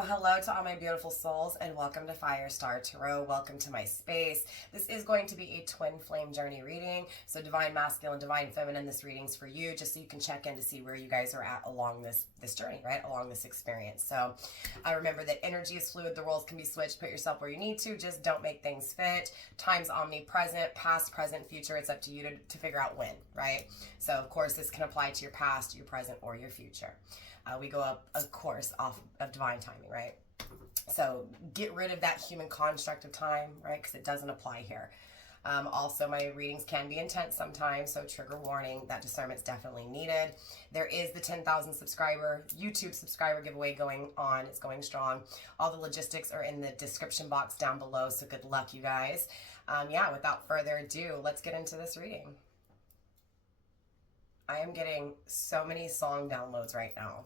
Well, hello to all my beautiful souls and welcome to Firestar Tarot. Welcome to my space. This is going to be a twin flame journey reading. So divine masculine, divine feminine, this reading's for you just so you can check in to see where you guys are at along this journey, right? Along this experience. So remember that energy is fluid. The roles can be switched. Put yourself where you need to. Just don't make things fit. Time's omnipresent, past, present, future. It's up to you to figure out when, right? So of course this can apply to your past, your present, or your future. We go up, of course, off of divine timing, right? So get rid of that human construct of time, right? Because it doesn't apply here. Also, my readings can be intense sometimes, so trigger warning, that discernment's definitely needed. There is the 10,000 subscriber YouTube subscriber giveaway going on. It's going strong. All the logistics are in the description box down below, so good luck, you guys. Yeah, without further ado, let's get into this reading. I am getting so many song downloads right now.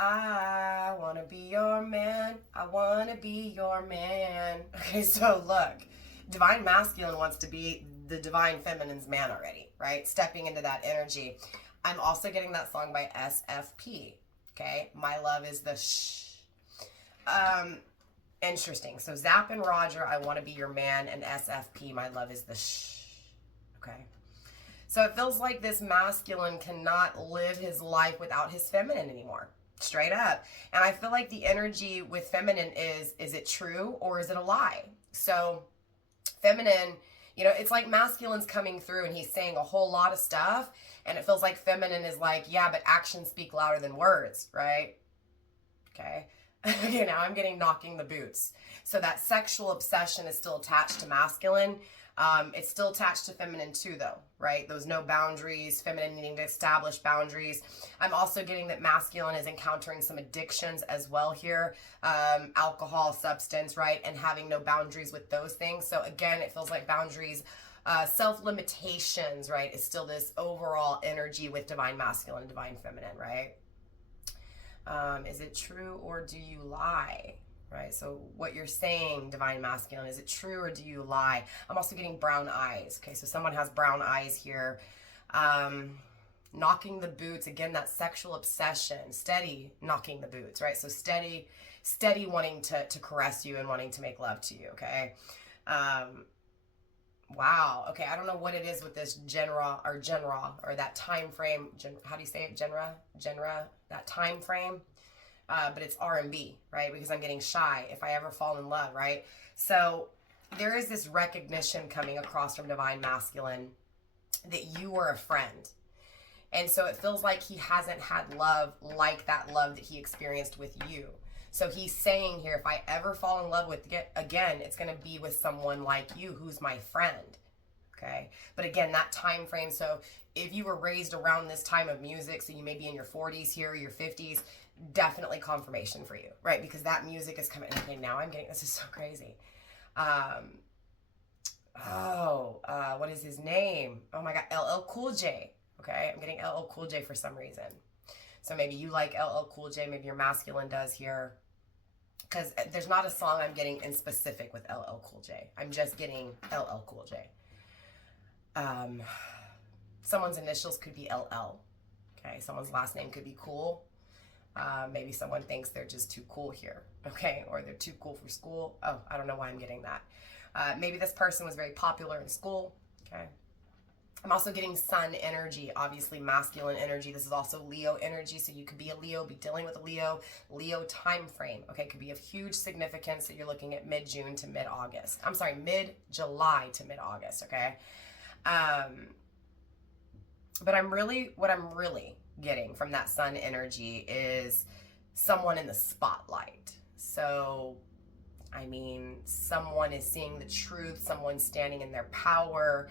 I want to be your man. I want to be your man. Okay, so look, divine masculine wants to be the divine feminine's man already, right? Stepping into that energy. I'm also getting that song by SFP. Okay, My Love is the Shh. Interesting. So Zapp and Roger, I want to be your man, and SFP, My Love is the Shh. Okay. So it feels like this masculine cannot live his life without his feminine anymore. Straight up. And I feel like the energy with feminine is it true or is it a lie? So feminine, you know, it's like masculine's coming through and he's saying a whole lot of stuff. And it feels like feminine is like, yeah, but actions speak louder than words, right? Okay. Okay, now I'm getting knocking the boots. So that sexual obsession is still attached to masculine. It's still attached to feminine too, though, right? Those no boundaries, feminine needing to establish boundaries. I'm also getting that masculine is encountering some addictions as well here. Alcohol, substance, right? And having no boundaries with those things. So again, it feels like boundaries, self-limitations, right? Is still this overall energy with divine masculine, divine feminine, right? Is it true or do you lie? Right, so what you're saying, divine masculine, is it true or do you lie? I'm also getting brown eyes. Okay, so someone has brown eyes here. Knocking the boots, again, that sexual obsession, steady knocking the boots, right? So steady wanting to caress you and wanting to make love to you, okay? Wow, okay, I don't know what it is with this genre, or that time frame, how do you say it, genre, that time frame? But it's R&B, right? Because I'm getting shy if I ever fall in love, right? So there is this recognition coming across from divine masculine that you were a friend. And so it feels like he hasn't had love like that love that he experienced with you. So he's saying here, if I ever fall in love with again, it's going to be with someone like you who's my friend. Okay. But again, that time frame. So if you were raised around this time of music, so you may be in your 40s here, your 50s, definitely confirmation for you, right? Because that music is coming. Okay, now I'm getting, this is so crazy. What is his name? Oh my God, LL Cool J. Okay, I'm getting LL Cool J for some reason. So maybe you like LL Cool J, maybe your masculine does here. Because there's not a song I'm getting in specific with LL Cool J. I'm just getting LL Cool J. Someone's initials could be LL. Okay, someone's last name could be Cool. Maybe someone thinks they're just too cool here, okay? Or they're too cool for school. Oh, I don't know why I'm getting that. Maybe this person was very popular in school, okay? I'm also getting sun energy, obviously masculine energy. This is also Leo energy, so you could be a Leo, be dealing with a Leo time frame, okay? Could be of huge significance that you're looking at mid-June to mid-August. I'm sorry, mid-July to mid-August, okay? But what I'm really getting from that sun energy is someone in the spotlight. So, I mean, someone is seeing the truth, someone's standing in their power,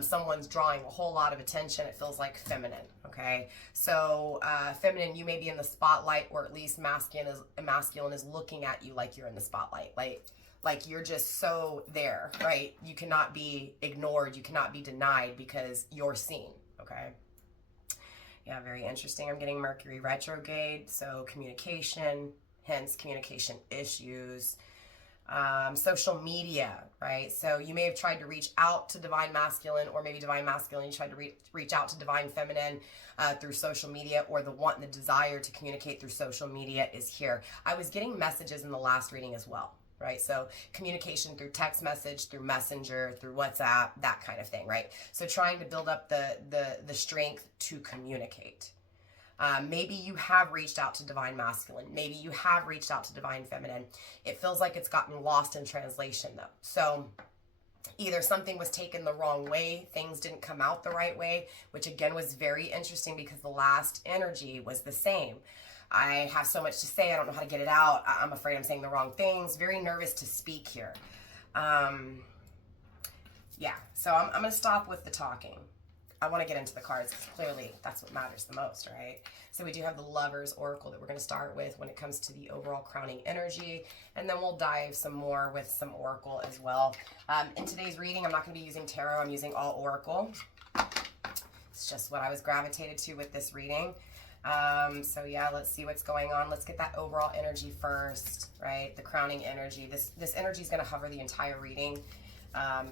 someone's drawing a whole lot of attention. It feels like feminine, okay? So, feminine, you may be in the spotlight, or at least masculine is looking at you like you're in the spotlight, like you're just so there, right? You cannot be ignored, you cannot be denied because you're seen, okay? Yeah, very interesting. I'm getting Mercury retrograde, so communication, hence communication issues. social media, right? So you may have tried to reach out to divine masculine, or maybe divine masculine, you tried to reach out to divine feminine through social media, or the want and the desire to communicate through social media is here. I was getting messages in the last reading as well, right? So communication through text message, through messenger, through WhatsApp, that kind of thing, right? So trying to build up the strength to communicate. Maybe you have reached out to divine masculine. Maybe you have reached out to divine feminine. It feels like it's gotten lost in translation though. So either something was taken the wrong way, things didn't come out the right way, which again was very interesting because the last energy was the same. I have so much to say, I don't know how to get it out. I'm afraid I'm saying the wrong things. Very nervous to speak here. Yeah, so I'm going to stop with the talking. I want to get into the cards because clearly that's what matters the most, right? So we do have the Lover's Oracle that we're going to start with when it comes to the overall crowning energy, and then we'll dive some more with some Oracle as well. In today's reading, I'm not going to be using Tarot. I'm using all Oracle. It's just what I was gravitated to with this reading. So yeah, let's see what's going on. Let's get that overall energy first, right? The crowning energy. This energy is going to hover the entire reading.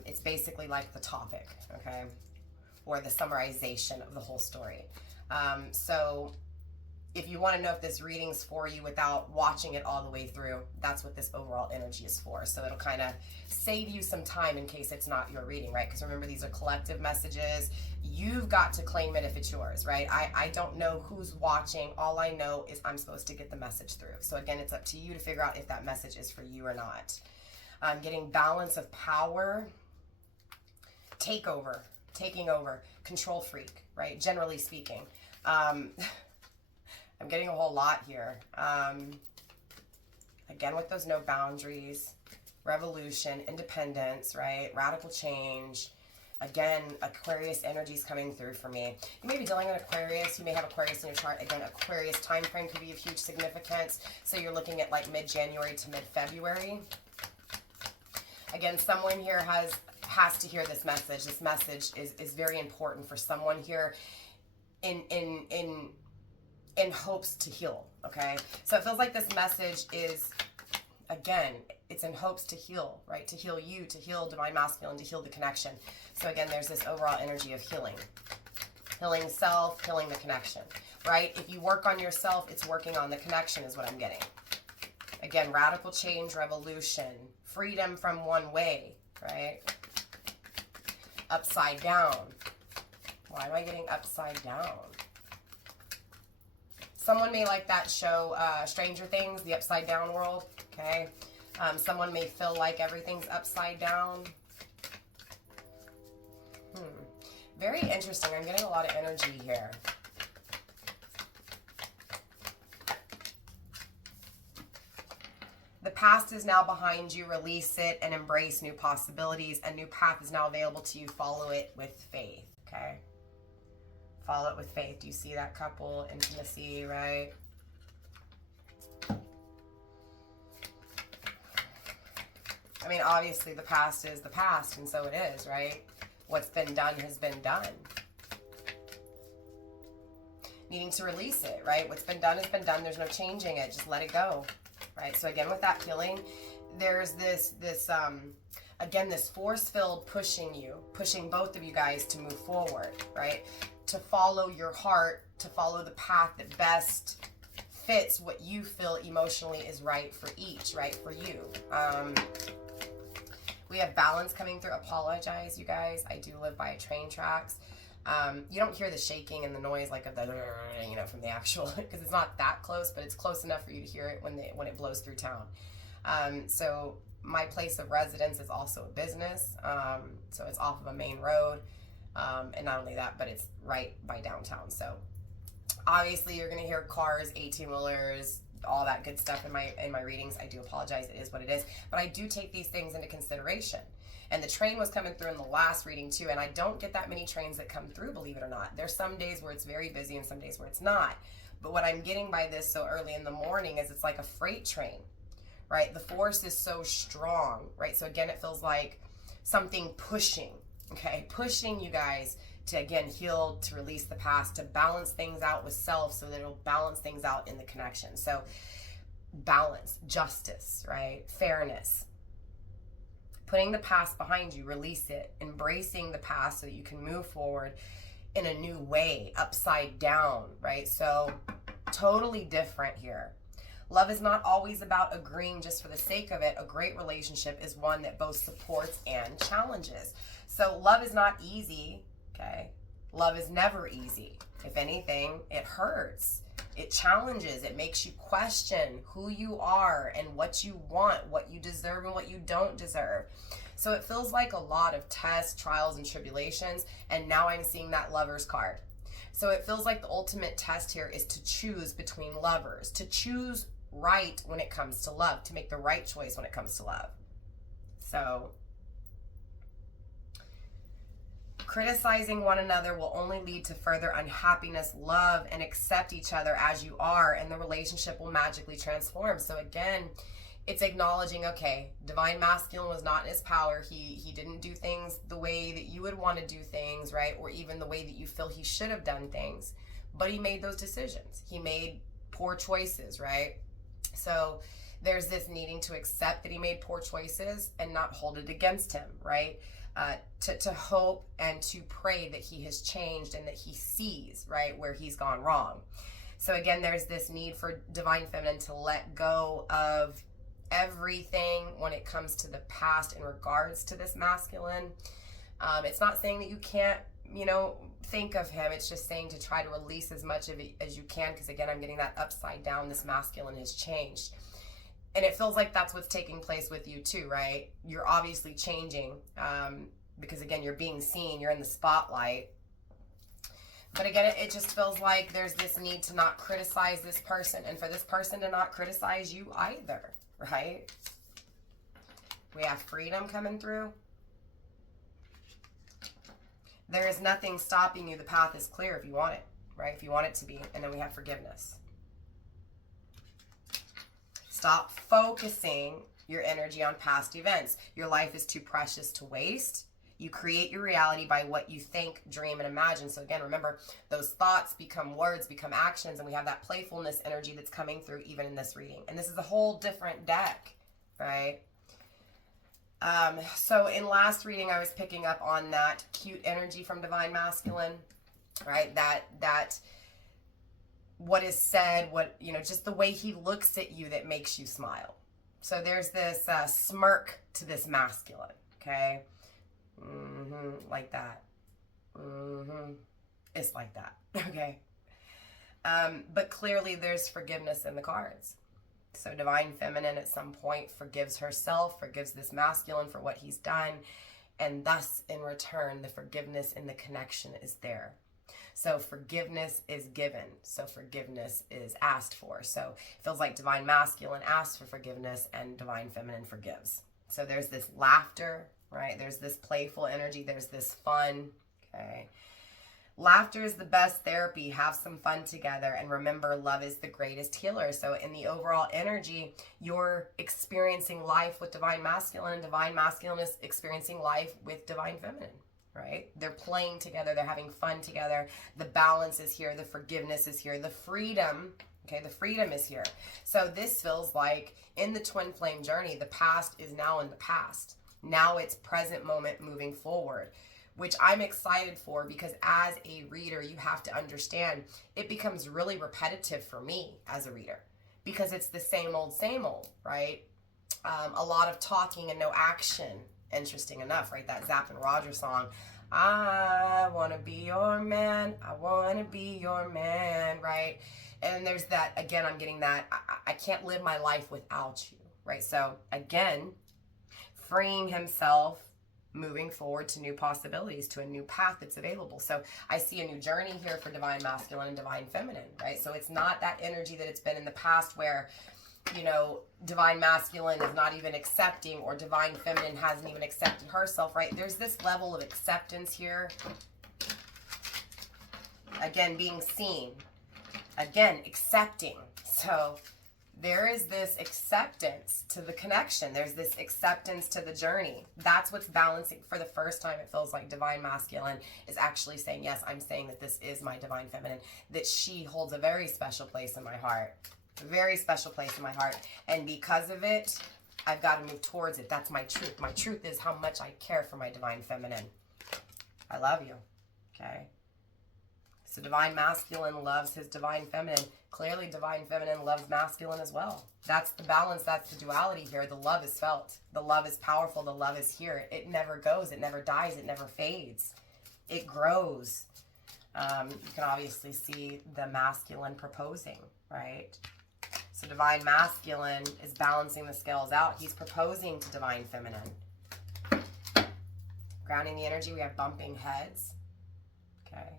It's basically like the topic, okay? Or the summarization of the whole story. So if you want to know if this reading's for you without watching it all the way through, that's what this overall energy is for. So it'll kind of save you some time in case it's not your reading, right? Because remember, these are collective messages. You've got to claim it if it's yours, right? I don't know who's watching. All I know is I'm supposed to get the message through. So again, it's up to you to figure out if that message is for you or not. Getting balance of power, taking over, control freak, right? Generally speaking. I'm getting a whole lot here. Again, with those no boundaries, revolution, independence, right? Radical change. Again, Aquarius energy is coming through for me. You may be dealing with Aquarius. You may have Aquarius in your chart. Again, Aquarius time frame could be of huge significance. So you're looking at like mid-January to mid-February. Again, someone here has to hear this message. This message is very important for someone here in hopes to heal, okay? So it feels like this message is, again, it's in hopes to heal, right? To heal you, to heal divine masculine, to heal the connection. So again, there's this overall energy of healing. Healing self, healing the connection, right? If you work on yourself, it's working on the connection is what I'm getting. Again, radical change, revolution, freedom from one way, right? Upside down. Why am I getting upside down? Someone may like that show, Stranger Things, the upside down world, okay? Someone may feel like everything's upside down. Very interesting. I'm getting a lot of energy here. The past is now behind you. Release it and embrace new possibilities. A new path is now available to you. Follow it with faith, okay? Follow it with faith. Do you see that couple? Intimacy, right? I mean, obviously the past is the past, and so it is, right? What's been done has been done. Needing to release it, right? What's been done has been done. There's no changing it. Just let it go. Right, so again, with that healing, there's this force-filled pushing both of you guys to move forward, right? To follow your heart, to follow the path that best fits what you feel emotionally is right for each, right, for you. We have balance coming through. Apologize, you guys. I do live by train tracks. You don't hear the shaking and the noise like of the, from the actual, because it's not that close, but it's close enough for you to hear it when it blows through town. So my place of residence is also a business. So it's off of a main road. And not only that, but it's right by downtown. So obviously you're going to hear cars, 18-wheelers, all that good stuff in my readings. I do apologize. It is what it is. But I do take these things into consideration. And the train was coming through in the last reading too, and I don't get that many trains that come through, believe it or not. There's some days where it's very busy and some days where it's not. But what I'm getting by this so early in the morning is it's like a freight train, right? The force is so strong, right? So again, it feels like something pushing, okay? Pushing you guys to, again, heal, to release the past, to balance things out with self so that it'll balance things out in the connection. So balance, justice, right? Fairness. putting the past behind you, release it, embracing the past so that you can move forward in a new way, upside down, right? So totally different here. Love is not always about agreeing just for the sake of it. A great relationship is one that both supports and challenges. So love is not easy, okay? Love is never easy. If anything, it hurts. It challenges. It makes you question who you are and what you want, what you deserve and what you don't deserve. So it feels like a lot of tests, trials, and tribulations. And now I'm seeing that Lover's card. So it feels like the ultimate test here is to choose between lovers, to choose right when it comes to love, to make the right choice when it comes to love. So criticizing one another will only lead to further unhappiness. Love and accept each other as you are, and the relationship will magically transform. So again, it's acknowledging, okay, divine masculine was not in his power. He didn't do things the way that you would want to do things, right? Or even the way that you feel he should have done things. But he made those decisions. He made poor choices, right? So there's this needing to accept that he made poor choices and not hold it against him, right? To hope and to pray that he has changed and that he sees, right, where he's gone wrong. So again, there's this need for divine feminine to let go of everything when it comes to the past in regards to this masculine. It's not saying that you can't, think of him. It's just saying to try to release as much of it as you can, because again, I'm getting that upside down, this masculine has changed. And it feels like that's what's taking place with you too, right? You're obviously changing because again, you're being seen, you're in the spotlight. But again, it just feels like there's this need to not criticize this person and for this person to not criticize you either, right? We have freedom coming through. There is nothing stopping you. The path is clear if you want it, right? If you want it to be. And then we have forgiveness. Stop focusing your energy on past events. Your life is too precious to waste. You create your reality by what you think, dream, and imagine. So again, remember, those thoughts become words, become actions, and we have that playfulness energy that's coming through even in this reading. And this is a whole different deck, right? So in last reading, I was picking up on that cute energy from divine masculine, right? That what is said, just the way he looks at you that makes you smile. So there's this smirk to this masculine, okay? Like that. It's like that, okay? But clearly there's forgiveness in the cards. So divine feminine at some point forgives herself, forgives this masculine for what he's done, and thus in return the forgiveness in the connection is there. So forgiveness is given. So forgiveness is asked for. So it feels like divine masculine asks for forgiveness and divine feminine forgives. So there's this laughter, right? There's this playful energy. There's this fun, okay? Laughter is the best therapy. Have some fun together. And remember, love is the greatest healer. So in the overall energy, you're experiencing life with divine masculine, and divine masculine is experiencing life with divine feminine, right? They're playing together. They're having fun together. The balance is here. The forgiveness is here. The freedom, okay, the freedom is here. So this feels like in the twin flame journey, the past is now in the past. Now it's present moment moving forward, which I'm excited for, because as a reader, you have to understand it becomes really repetitive for me as a reader, because it's the same old, right? A lot of talking and no action. Interesting enough, right? That Zapp and Roger song, I want to be your man, I want to be your man, right? And there's that, again, I'm getting that, I can't live my life without you, right? So again, freeing himself, moving forward to new possibilities, to a new path that's available. So I see a new journey here for divine masculine and divine feminine, right? So it's not that energy that it's been in the past where, divine masculine is not even accepting, or divine feminine hasn't even accepted herself, right? There's this level of acceptance here. Again, being seen. Again, accepting. So there is this acceptance to the connection. There's this acceptance to the journey. That's what's balancing. For the first time, it feels like divine masculine is actually saying, yes, I'm saying that this is my divine feminine, that she holds a very special place in my heart. A very special place in my heart. And because of it, I've got to move towards it. That's my truth. My truth is how much I care for my divine feminine. I love you. Okay? So divine masculine loves his divine feminine. Clearly, divine feminine loves masculine as well. That's the balance. That's the duality here. The love is felt. The love is powerful. The love is here. It never goes. It never dies. It never fades. It grows. You can obviously see the masculine proposing, right? So divine masculine is balancing the scales out. He's proposing to divine feminine. Grounding the energy, we have bumping heads. Okay.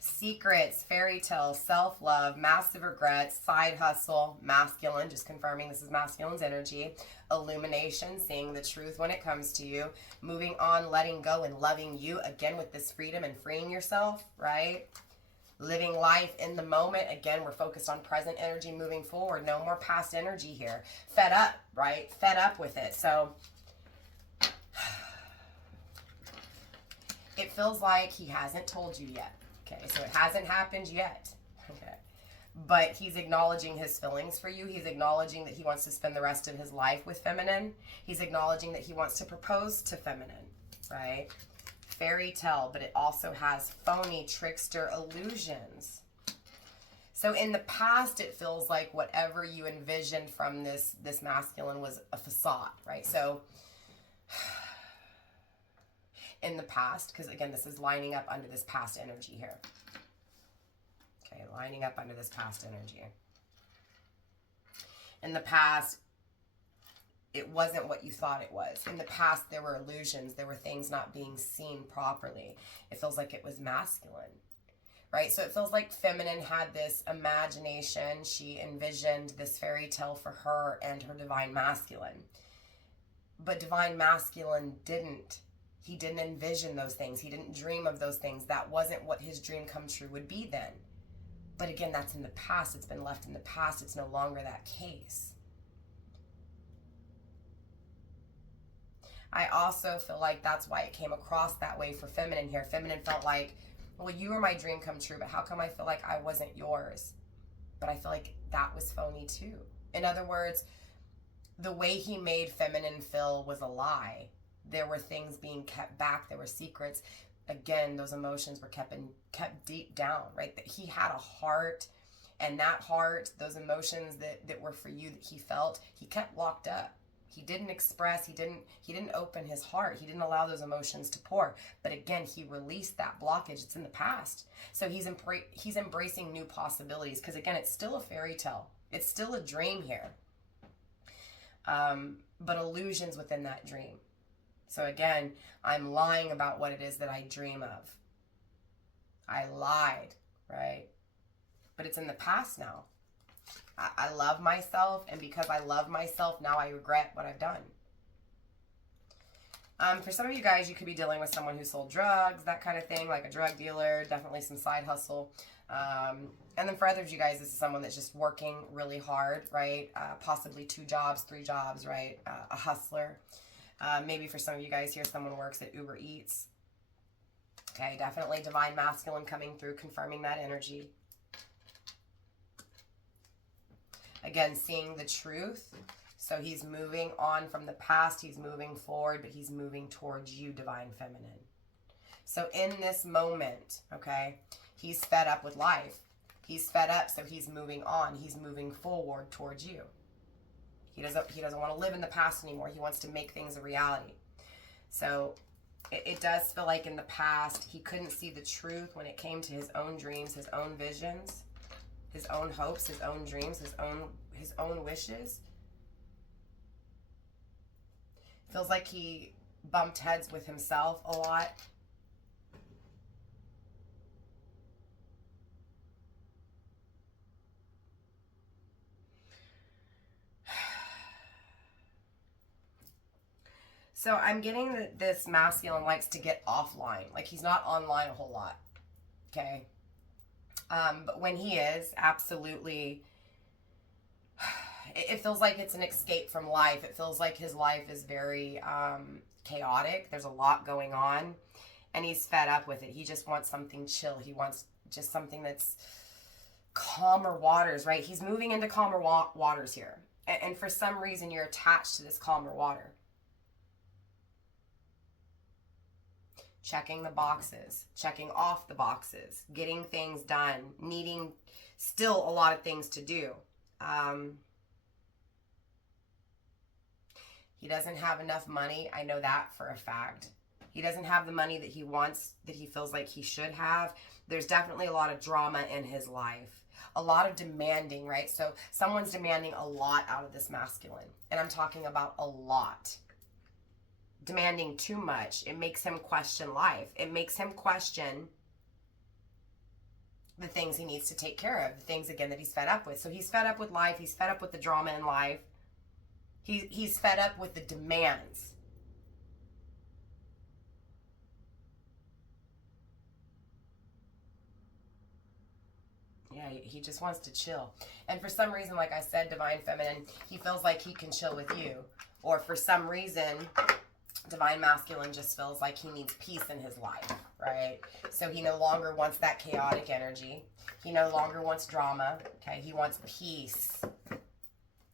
Secrets, fairy tale, self-love, massive regrets, side hustle, masculine, just confirming this is masculine's energy. Illumination, seeing the truth when it comes to you. Moving on, letting go and loving you, again with this freedom and freeing yourself, right? Living life in the moment. Again, we're focused on present energy moving forward. No more past energy here. Fed up, right? Fed up with it. So it feels like he hasn't told you yet. Okay, so it hasn't happened yet. Okay. But he's acknowledging his feelings for you. He's acknowledging that he wants to spend the rest of his life with feminine. He's acknowledging that he wants to propose to feminine, right? Fairy tale, but it also has phony, trickster, illusions. So in the past, it feels like whatever you envisioned from this masculine was a facade, right? So in the past, because again, this is lining up under this past energy here. Okay, lining up under this past energy. In the past, it wasn't what you thought it was. In the past, there were illusions. There were things not being seen properly. It feels like it was masculine, right? So it feels like feminine had this imagination. She envisioned this fairy tale for her and her divine masculine. But divine masculine didn't. He didn't envision those things. He didn't dream of those things. That wasn't what his dream come true would be then. But again, that's in the past. It's been left in the past. It's no longer that case. I also feel like that's why it came across that way for feminine here. Feminine felt like, well, you were my dream come true, but how come I feel like I wasn't yours? But I feel like that was phony too. In other words, the way he made feminine feel was a lie. There were things being kept back. There were secrets. Again, those emotions were kept deep down, right? That he had a heart, and that heart, those emotions that were for you that he felt, he kept locked up. He didn't express. He didn't open his heart. He didn't allow those emotions to pour. But again, he released that blockage. It's in the past. So he's embracing new possibilities, because again, it's still a fairy tale. It's still a dream here. But illusions within that dream. So again, I'm lying about what it is that I dream of. I lied, right? But it's in the past now. I love myself, and because I love myself, now I regret what I've done. For some of you guys, you could be dealing with someone who sold drugs, that kind of thing, like a drug dealer, definitely some side hustle. And then for others of you guys, this is someone that's just working really hard, right? Possibly 2 jobs, 3 jobs, right? A hustler. Maybe for some of you guys here, someone works at Uber Eats. Okay, definitely divine masculine coming through, confirming that energy. Again, seeing the truth. So he's moving on from the past. He's moving forward, but he's moving towards you, divine feminine. So in this moment, okay, he's fed up with life. He's fed up, so he's moving on. He's moving forward towards you. He doesn't want to live in the past anymore. He wants to make things a reality. So it does feel like in the past, he couldn't see the truth when it came to his own dreams, his own visions, his own hopes, his own dreams, his own wishes. Feels like he bumped heads with himself a lot. So I'm getting that this masculine likes to get offline. Like he's not online a whole lot. Okay. But when he is, absolutely, it feels like it's an escape from life. It feels like his life is very chaotic. There's a lot going on, and he's fed up with it. He just wants something chill. He wants just something that's calmer waters, right? He's moving into calmer waters here. And for some reason, you're attached to this calmer water. Checking the boxes, checking off the boxes, getting things done, needing still a lot of things to do. He doesn't have enough money. I know that for a fact. He doesn't have the money that he wants, that he feels like he should have. There's definitely a lot of drama in his life. A lot of demanding, right? So someone's demanding a lot out of this masculine. And I'm talking about a lot. Demanding too much. It makes him question life. It makes him question the things he needs to take care of. The things, again, that he's fed up with. So he's fed up with life. He's fed up with the drama in life. He's fed up with the demands. Yeah, he just wants to chill. And for some reason, like I said, Divine Feminine, he feels like he can chill with you. Or for some reason, Divine Masculine just feels like he needs peace in his life, right? So he no longer wants that chaotic energy. He no longer wants drama, okay? He wants peace.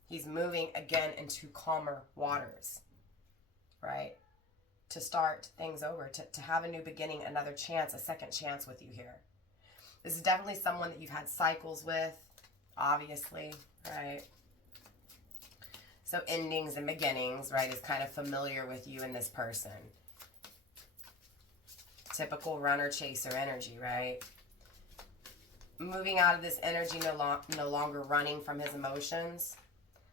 He's moving again into calmer waters, right? To start things over, to have a new beginning, another chance, a second chance with you here. This is definitely someone that you've had cycles with, obviously, right? So endings and beginnings, right, is kind of familiar with you and this person. Typical runner chaser energy, right? Moving out of this energy, no longer running from his emotions.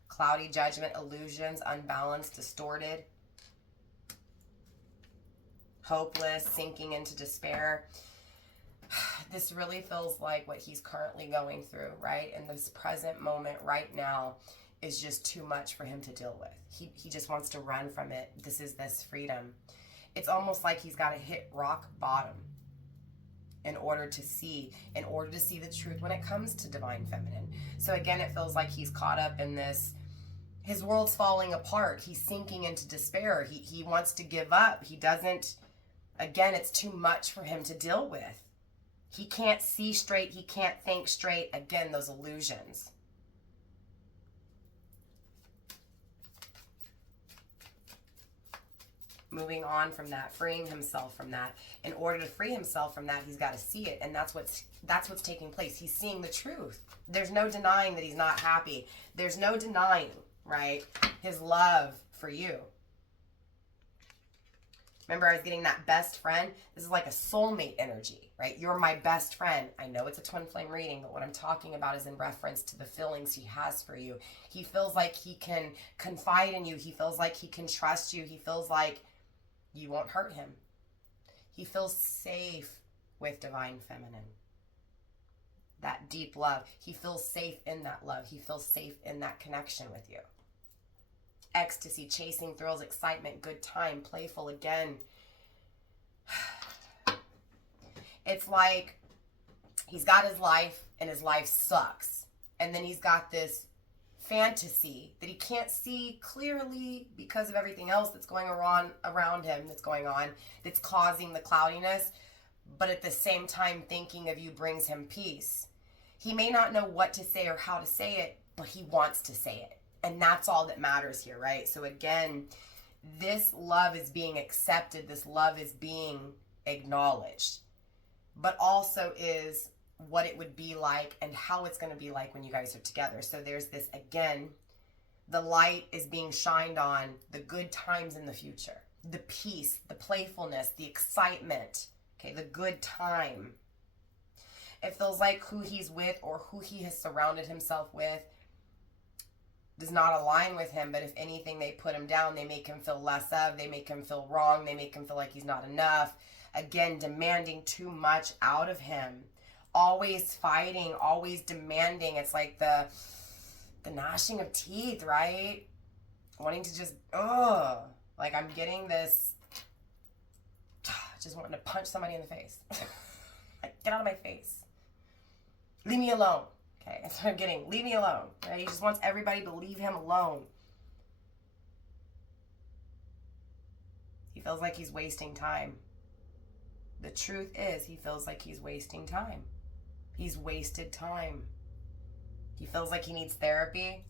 Cloudy judgment, illusions, unbalanced, distorted. Hopeless, sinking into despair. This really feels like what he's currently going through, right? In this present moment right now is just too much for him to deal with. He just wants to run from it. This is this freedom. It's almost like he's got to hit rock bottom in order to see the truth when it comes to Divine Feminine. So again, it feels like he's caught up in this. His world's falling apart. He's sinking into despair. He wants to give up. He doesn't, again, it's too much for him to deal with. He can't see straight. He can't think straight. Again, those illusions. Moving on from that, freeing himself from that. In order to free himself from that, he's got to see it, and that's what's taking place. He's seeing the truth. There's no denying that he's not happy. There's no denying, right, his love for you. Remember, I was getting that best friend. This is like a soulmate energy, right? You're my best friend. I know it's a twin flame reading, but what I'm talking about is in reference to the feelings he has for you. He feels like he can confide in you. He feels like he can trust you. He feels like you won't hurt him. He feels safe with Divine Feminine. That deep love. He feels safe in that love. He feels safe in that connection with you. Ecstasy, chasing thrills, excitement, good time, playful again. It's like he's got his life and his life sucks. And then he's got this fantasy that he can't see clearly because of everything else that's going on around him, that's causing the cloudiness. But at the same time, thinking of you brings him peace. He may not know what to say or how to say it, but he wants to say it. And that's all that matters here, right? So again, this love is being accepted. This love is being acknowledged. But also is what it would be like and how it's going to be like when you guys are together. So there's this, again, the light is being shined on the good times in the future. The peace, the playfulness, the excitement, okay, the good time. It feels like who he's with or who he has surrounded himself with does not align with him, but if anything, they put him down. They make him feel less of. They make him feel wrong. They make him feel like he's not enough. Again, demanding too much out of him. Always fighting, always demanding. It's like the gnashing of teeth, right? Wanting to just, like I'm getting this, just wanting to punch somebody in the face. Like, get out of my face. Leave me alone. Okay, that's what I'm getting. Leave me alone. Right? He just wants everybody to leave him alone. He feels like he's wasting time. The truth is, he feels like he's wasting time. He's wasted time. He feels like he needs therapy.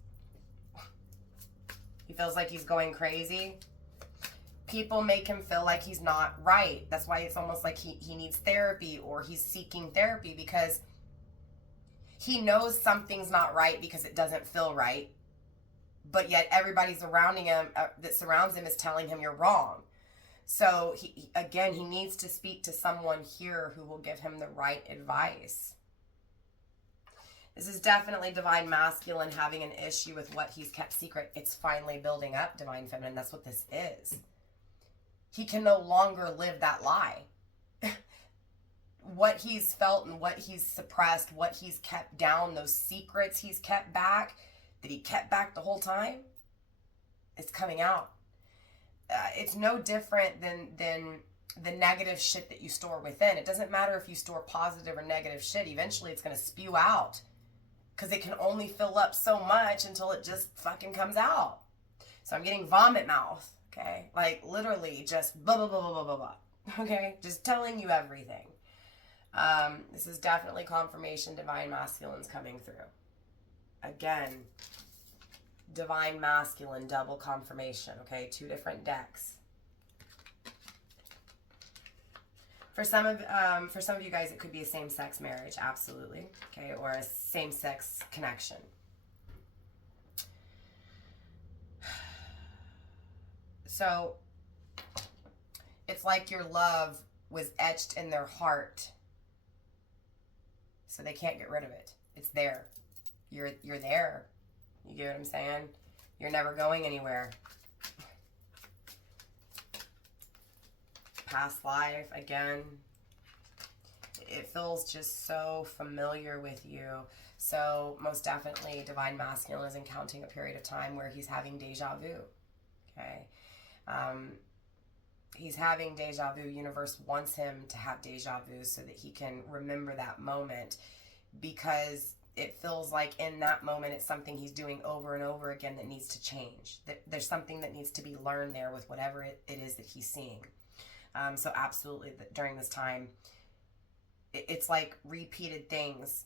He feels like he's going crazy. People make him feel like he's not right. That's why it's almost like he needs therapy, or he's seeking therapy, because he knows something's not right because it doesn't feel right. But yet everybody surrounding him, that surrounds him, is telling him you're wrong. So he needs to speak to someone here who will give him the right advice. This is definitely Divine Masculine having an issue with what he's kept secret. It's finally building up, Divine Feminine. That's what this is. He can no longer live that lie. What he's felt and what he's suppressed, what he's kept down, those secrets he's kept back, that he kept back the whole time, it's coming out. It's no different than the negative shit that you store within. It doesn't matter if you store positive or negative shit. Eventually it's going to spew out, because it can only fill up so much until it just fucking comes out. So I'm getting vomit mouth, okay? Like literally just blah, blah, blah, blah, blah, blah, blah. Okay? Just telling you everything. This is definitely confirmation Divine Masculine's coming through. Again, Divine Masculine, double confirmation, okay? 2 different decks. For some of you guys, it could be a same-sex marriage, absolutely, okay, or a same-sex connection. So it's like your love was etched in their heart, so they can't get rid of it. It's there. You're there. You get what I'm saying? You're never going anywhere. Past life, again, it feels just so familiar with you. So most definitely Divine Masculine is encountering a period of time where he's having deja vu. Okay, he's having deja vu. Universe wants him to have deja vu so that he can remember that moment, because it feels like in that moment it's something he's doing over and over again that needs to change. There's something that needs to be learned there with whatever it is that he's seeing. So absolutely, during this time, it's like repeated things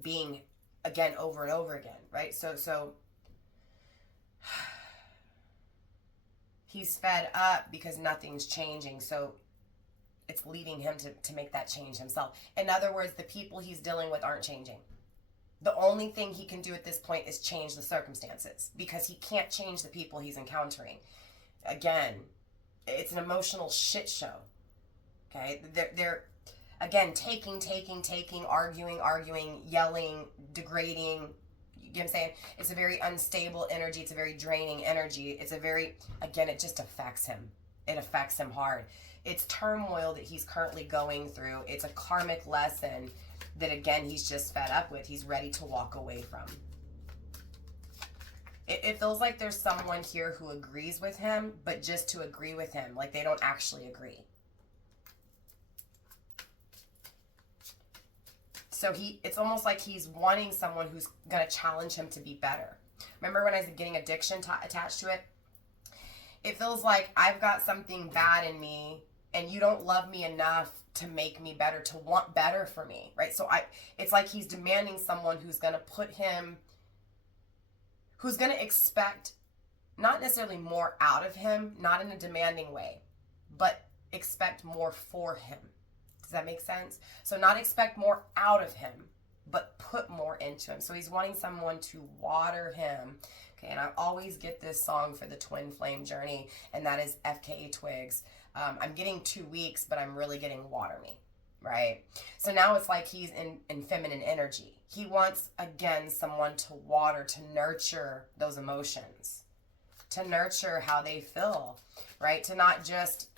being again over and over again, right? So he's fed up because nothing's changing. So it's leading him to make that change himself. In other words, the people he's dealing with aren't changing. The only thing he can do at this point is change the circumstances, because he can't change the people he's encountering. Again, it's an emotional shit show. Okay, they're again taking, arguing, yelling, degrading. You get what I'm saying? It's a very unstable energy. It's a very draining energy. It's a very, again, it just affects him. It affects him hard. It's turmoil that he's currently going through. It's a karmic lesson that, again, he's just fed up with. He's ready to walk away from. It feels like there's someone here who agrees with him, but just to agree with him. Like they don't actually agree. So it's almost like he's wanting someone who's going to challenge him to be better. Remember when I was getting addiction attached to it? It feels like I've got something bad in me and you don't love me enough to make me better, to want better for me, right? So it's like he's demanding someone who's going to put him, who's going to expect not necessarily more out of him, not in a demanding way, but expect more for him. Does that make sense? So not expect more out of him, but put more into him. So he's wanting someone to water him. Okay, and I always get this song for the twin flame journey, and that is FKA Twigs. I'm getting 2 weeks, but I'm really getting water me, right? So now it's like he's in feminine energy. He wants, again, someone to water, to nurture those emotions, to nurture how they feel, right? To not just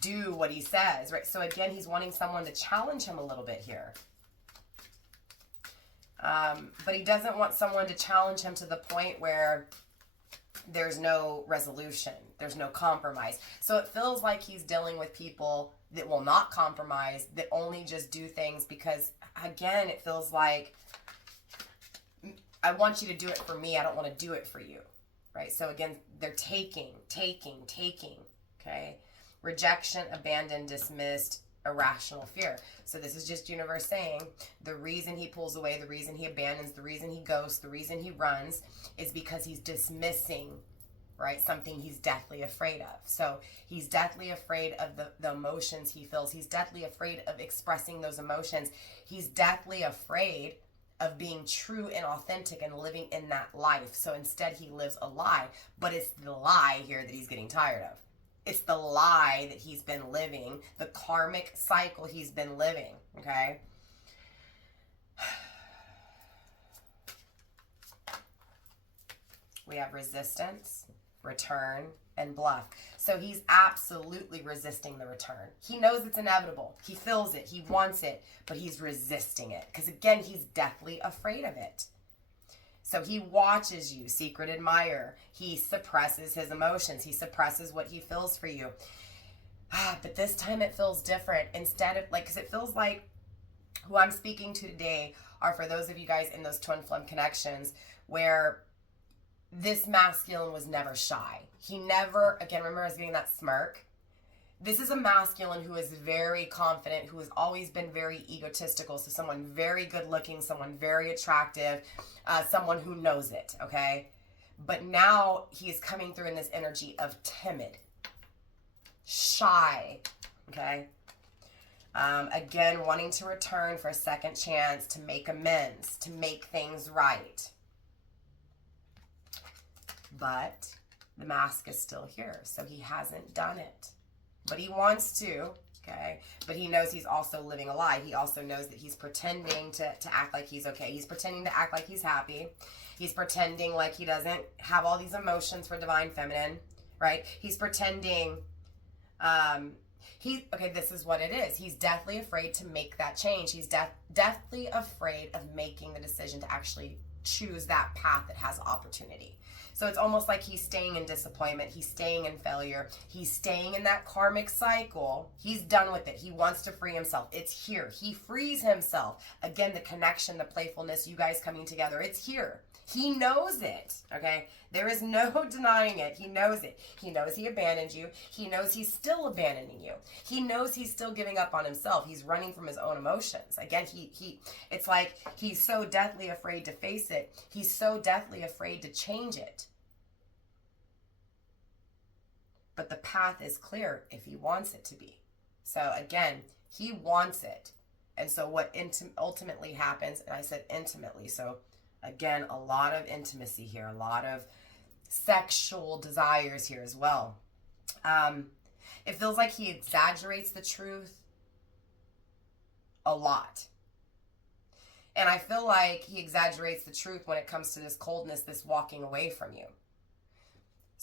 do what he says, right? So again, he's wanting someone to challenge him a little bit here. But he doesn't want someone to challenge him to the point where there's no resolution, there's no compromise. So it feels like he's dealing with people that will not compromise, that only just do things because, again, it feels like I want you to do it for me, I don't want to do it for you, right? So again, they're taking, okay? Rejection, abandoned, dismissed, irrational fear. So this is just universe saying the reason he pulls away, the reason he abandons, the reason he ghosts, the reason he runs is because he's dismissing, right, something he's deathly afraid of. So he's deathly afraid of the emotions he feels. He's deathly afraid of expressing those emotions. He's deathly afraid of being true and authentic and living in that life. So instead he lives a lie, but it's the lie here that he's getting tired of. It's the lie that he's been living, the karmic cycle he's been living, okay? We have resistance, return, and bluff. So he's absolutely resisting the return. He knows it's inevitable. He feels it. He wants it, but he's resisting it because, again, he's deathly afraid of it. So he watches you, secret admirer. He suppresses his emotions. He suppresses what he feels for you. But this time it feels different. Instead of, like, because it feels like who I'm speaking to today are for those of you guys in those twin flame connections where this masculine was never shy. He never, again, remember I was getting that smirk? This is a masculine who is very confident, who has always been very egotistical. So someone very good looking, someone very attractive, someone who knows it, okay? But now he is coming through in this energy of timid, shy, okay? Again, wanting to return for a second chance, to make amends, to make things right. But the mask is still here, so he hasn't done it. But he wants to, okay? But he knows he's also living a lie. He also knows that he's pretending to act like he's okay. He's pretending to act like he's happy. He's pretending like he doesn't have all these emotions for divine feminine, right? He's pretending, okay, this is what it is. He's deathly afraid to make that change. He's deathly afraid of making the decision to actually choose that path that has opportunity. So it's almost like he's staying in disappointment. He's staying in failure. He's staying in that karmic cycle. He's done with it. He wants to free himself. It's here. He frees himself. Again, the connection, the playfulness, you guys coming together. It's here. He knows it, okay? There is no denying it. He knows it. He knows he abandoned you. He knows he's still abandoning you. He knows he's still giving up on himself. He's running from his own emotions. Again, it's like he's so deathly afraid to face it. He's so deathly afraid to change it. But the path is clear if he wants it to be. So again, he wants it. And so what ultimately happens, and I said intimately, so again, a lot of intimacy here, a lot of sexual desires here as well. It feels like he exaggerates the truth a lot. And I feel like he exaggerates the truth when it comes to this coldness, this walking away from you.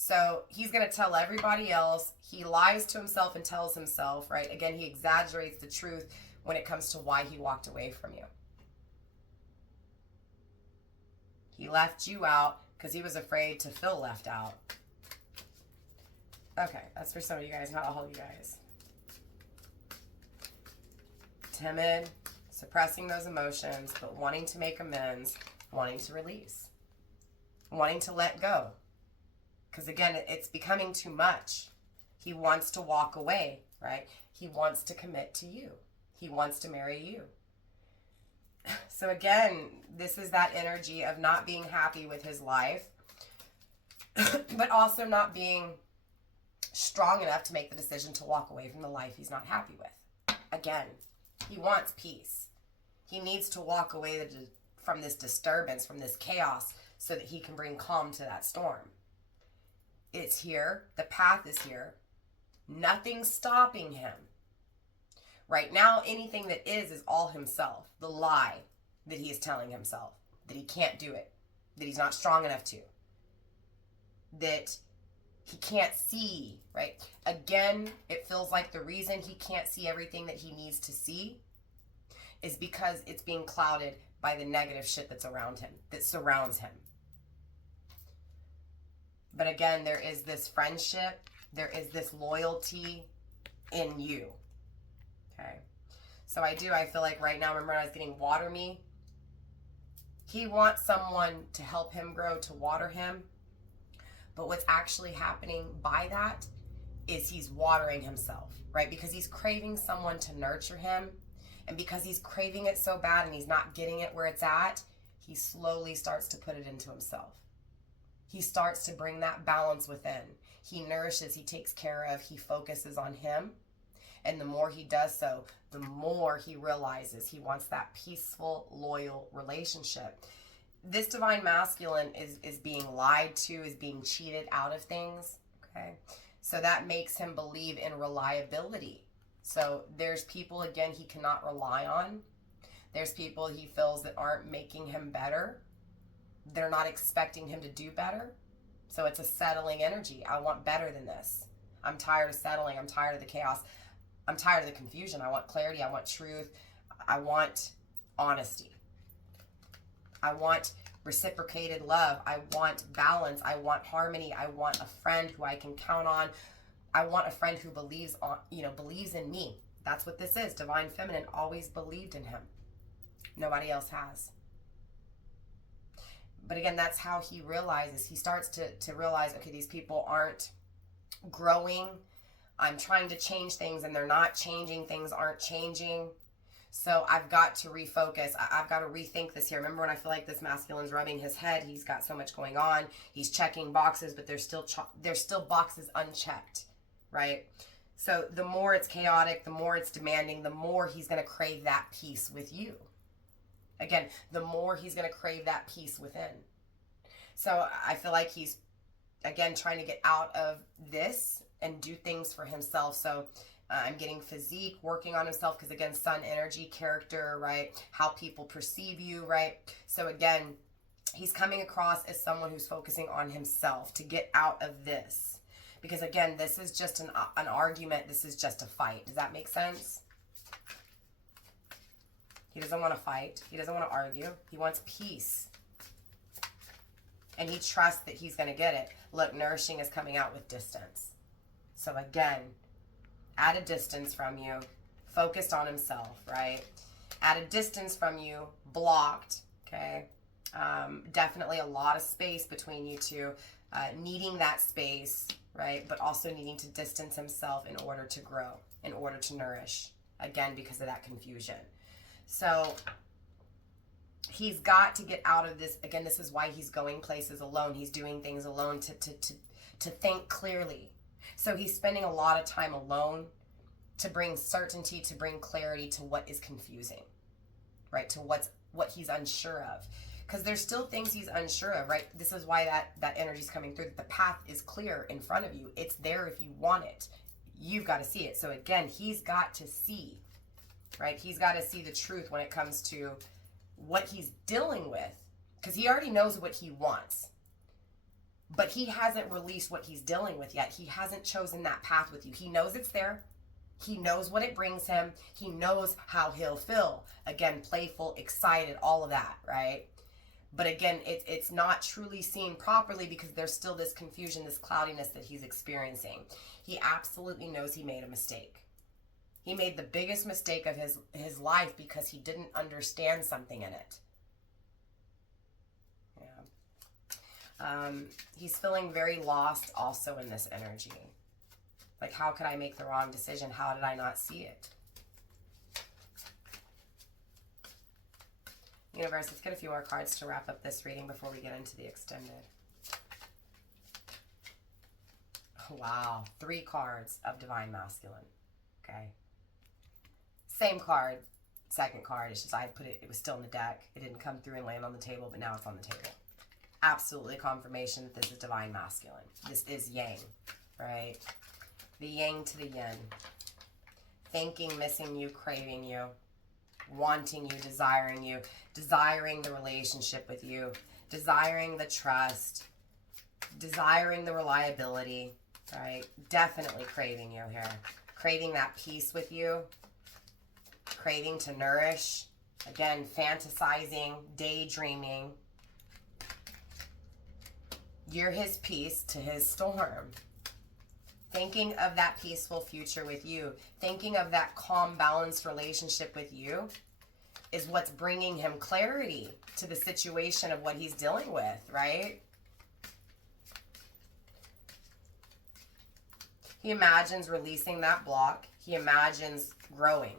So he's going to tell everybody else. He lies to himself and tells himself, right? Again, he exaggerates the truth when it comes to why he walked away from you. He left you out because he was afraid to feel left out. Okay, that's for some of you guys, not all of you guys. Timid, suppressing those emotions, but wanting to make amends, wanting to release, wanting to let go. Because again, it's becoming too much. He wants to walk away, right? He wants to commit to you. He wants to marry you. So again, this is that energy of not being happy with his life, but also not being strong enough to make the decision to walk away from the life he's not happy with. Again, he wants peace. He needs to walk away from this disturbance, from this chaos, so that he can bring calm to that storm. It's here. The path is here. Nothing's stopping him. Right now, anything that is all himself. The lie that he is telling himself. That he can't do it. That he's not strong enough to. That he can't see, right? Again, it feels like the reason he can't see everything that he needs to see is because it's being clouded by the negative shit that's around him, that surrounds him. But again, there is this friendship, there is this loyalty in you. Okay. So I feel like right now, remember when I was getting water me? He wants someone to help him grow, to water him. But what's actually happening by that is he's watering himself, right? Because he's craving someone to nurture him. And because he's craving it so bad and he's not getting it where it's at, he slowly starts to put it into himself. He starts to bring that balance within. He nourishes, he takes care of, he focuses on him. And the more he does so, the more he realizes he wants that peaceful, loyal relationship. This divine masculine is being lied to, is being cheated out of things, okay? So that makes him believe in reliability. So there's people, again, he cannot rely on. There's people he feels that aren't making him better. They're not expecting him to do better. So it's a settling energy. I want better than this. I'm tired of settling. I'm tired of the chaos. I'm tired of the confusion. I want clarity. I want truth. I want honesty. I want reciprocated love. I want balance. I want harmony. I want a friend who I can count on. I want a friend who believes in me. That's what this is. Divine Feminine always believed in him. Nobody else has. But again, that's how he realizes. He starts to realize, okay, these people aren't growing. I'm trying to change things and they're not changing. Things aren't changing. So I've got to refocus. I've got to rethink this here. Remember when I feel like this masculine's rubbing his head? He's got so much going on. He's checking boxes, but there's still boxes unchecked, right? So the more it's chaotic, the more it's demanding, the more he's going to crave that peace with you. Again, the more he's going to crave that peace within. So I feel like he's, again, trying to get out of this and do things for himself. So I'm getting physique, working on himself, because again, sun energy, character, right? How people perceive you, right? So again, he's coming across as someone who's focusing on himself to get out of this. Because again, this is just an argument. This is just a fight. Does that make sense? He doesn't want to fight. He doesn't want to argue. He wants peace. And he trusts that he's going to get it. Look, nourishing is coming out with distance. So again, at a distance from you, focused on himself, right? At a distance from you, blocked, okay? Definitely a lot of space between you two, needing that space, right? But also needing to distance himself in order to grow, in order to nourish, again, because of that confusion. So he's got to get out of this. Again, this is why he's going places alone. He's doing things alone to think clearly. So he's spending a lot of time alone to bring certainty, to bring clarity to what is confusing, right? To what he's unsure of. Because there's still things he's unsure of, right? This is why that energy's coming through. The path is clear in front of you. It's there if you want it. You've got to see it. So again, he's got to see, right? He's got to see the truth when it comes to what he's dealing with, because he already knows what he wants, but he hasn't released what he's dealing with yet. He hasn't chosen that path with you. He knows it's there. He knows what it brings him. He knows how he'll feel. Again, playful, excited, all of that, right? But again, it's not truly seen properly because there's still this confusion, this cloudiness that he's experiencing. He absolutely knows he made a mistake. He made the biggest mistake of his life because he didn't understand something in it. Yeah. He's feeling very lost also in this energy. Like, how could I make the wrong decision? How did I not see it? Universe, let's get a few more cards to wrap up this reading before we get into the extended. Wow. 3 cards of Divine Masculine. Okay. Same card, second card. It's just I put it, it was still in the deck. It didn't come through and land on the table, but now it's on the table. Absolutely confirmation that this is Divine Masculine. This is Yang, right? The Yang to the Yin. Thinking, missing you, craving you, wanting you, desiring the relationship with you, desiring the trust, desiring the reliability, right? Definitely craving you here. Craving that peace with you. Craving to nourish. Again, fantasizing, daydreaming. You're his peace to his storm. Thinking of that peaceful future with you. Thinking of that calm, balanced relationship with you is what's bringing him clarity to the situation of what he's dealing with, right? He imagines releasing that block. He imagines growing.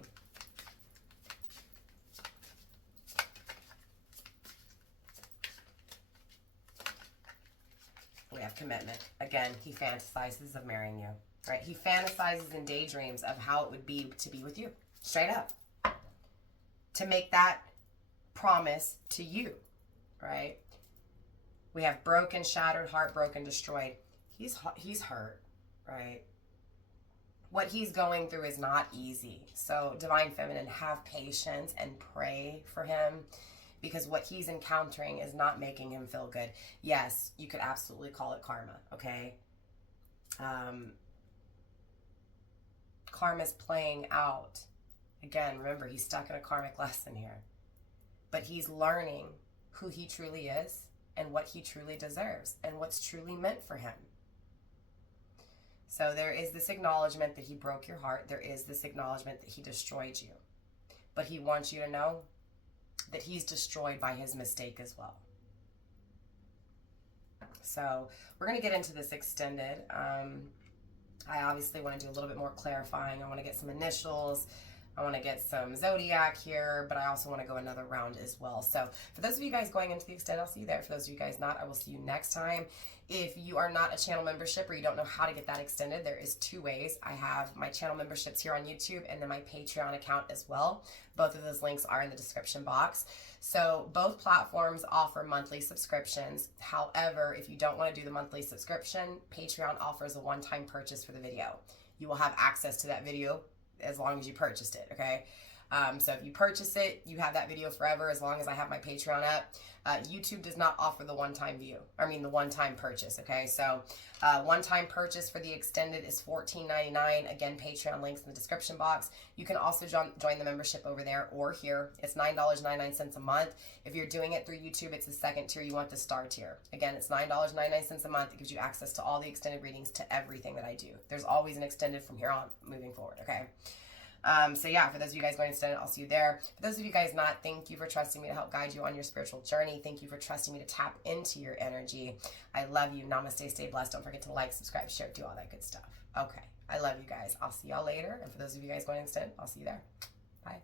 We have commitment. Again, he fantasizes of marrying you, right? He fantasizes in daydreams of how it would be to be with you, straight up. To make that promise to you, right? We have broken, shattered, heartbroken, destroyed. He's hurt, right? What he's going through is not easy. So Divine Feminine, have patience and pray for him, because what he's encountering is not making him feel good. Yes, you could absolutely call it karma, okay? Karma's playing out. Again, remember, he's stuck in a karmic lesson here. But he's learning who he truly is and what he truly deserves and what's truly meant for him. So there is this acknowledgement that he broke your heart. There is this acknowledgement that he destroyed you. But he wants you to know that he's destroyed by his mistake as well. So we're going to get into this extended. I obviously want to do a little bit more clarifying. I want to get some initials. I want to get some zodiac here, but I also want to go another round as well. So for those of you guys going into the extended, I'll see you there. For those of you guys not, I will see you next time. If you are not a channel membership or you don't know how to get that extended, there is two ways. I have my channel memberships here on YouTube and then my Patreon account as well. Both of those links are in the description box. So both platforms offer monthly subscriptions. However, if you don't want to do the monthly subscription, Patreon offers a one-time purchase for the video. You will have access to that video as long as you purchased it, okay? So if you purchase it, you have that video forever as long as I have my Patreon up. YouTube does not offer the one-time the one-time purchase, okay? So one-time purchase for the extended is $14.99. Again, Patreon links in the description box. You can also join the membership over there or here. It's $9.99 a month. If you're doing it through YouTube, it's the second tier. You want the star tier. Again, it's $9.99 a month. It gives you access to all the extended readings, to everything that I do. There's always an extended from here on moving forward, okay? So yeah, for those of you guys going extended, I'll see you there. For those of you guys not, thank you for trusting me to help guide you on your spiritual journey. Thank you for trusting me to tap into your energy. I love you. Namaste. Stay blessed. Don't forget to like, subscribe, share, do all that good stuff. Okay. I love you guys. I'll see y'all later. And for those of you guys going extended, I'll see you there. Bye.